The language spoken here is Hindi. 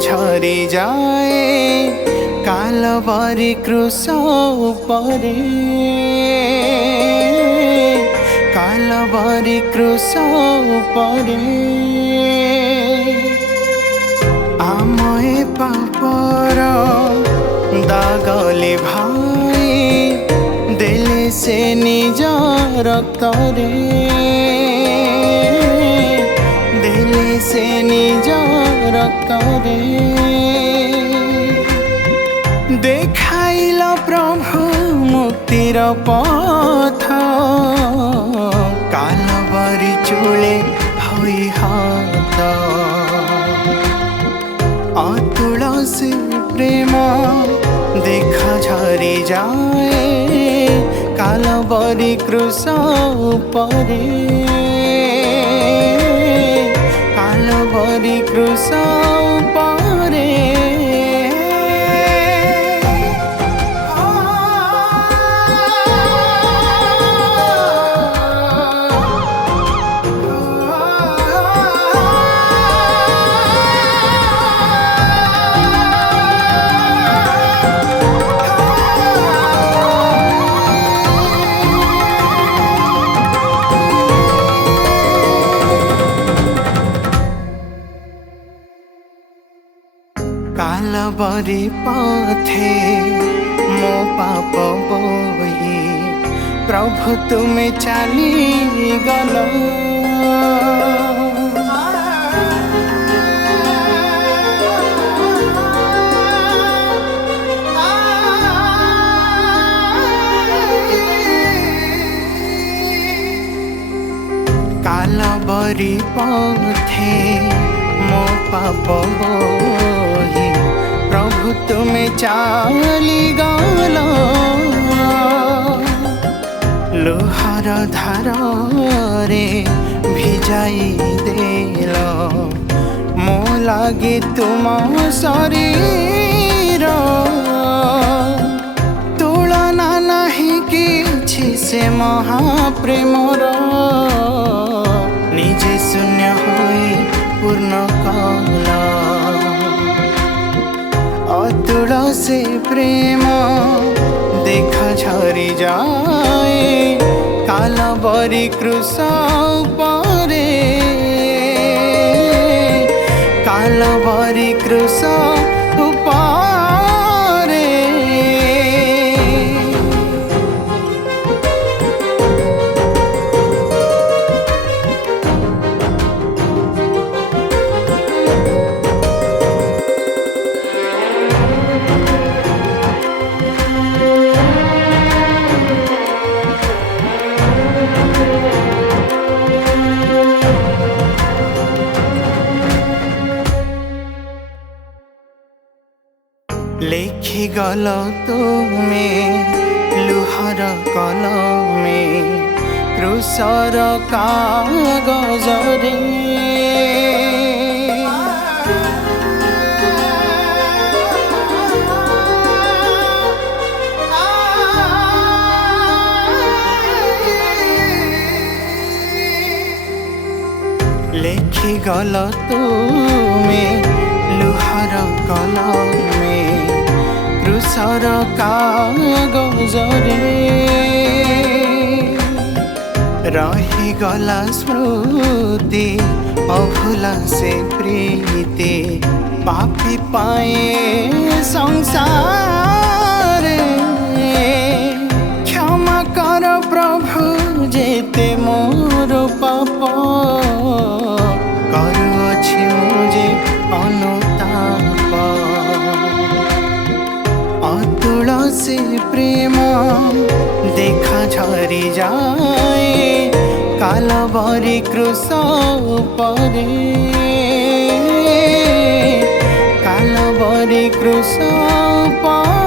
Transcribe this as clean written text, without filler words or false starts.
झरी जाए कालबारी क्रूस उपरे कालबारी क्रूस उपरे आमए पापर दागले भाई देले से निज रक्तरे देले से निज रक्तरे देखाइल प्रभु मुक्तिर पथ कालबारी चूले होई हाथ अतुल से प्रेम देखा झरी जाए कालबारी क्रूस उपरे कालबारी क्रूस उपरे कालबारी पथे मो पाप बोही प्रभु तुमे चली गल कालबारी पथे मो पाप बोही प्रभु तुमे चली गल लोहार धार रे भिजाई देल मो लागे तुम शरीर तुलना नहीं किछि से महाप्रेमर निजे शून्य होई पूर्ण कला अतुल से प्रेम देखा झरी जाए कालबारी क्रूस उपरे कालबारी क्रूस उपरे लेखि गल तुमे लुहर कलमे क्रूसर कागजरे लेखि गल तुमे लुहर कलमे क्रूसर कागजरे रही गला स्मृति अभुला से प्रीति पापी पाए संसार क्षमा कर प्रभु जेते मोर पाप करुअछि मुझे अनुताप अतुल से प्रेम देखा झरी जाए कालबारी क्रूस उपरे कालबारी क्रूस उपरे।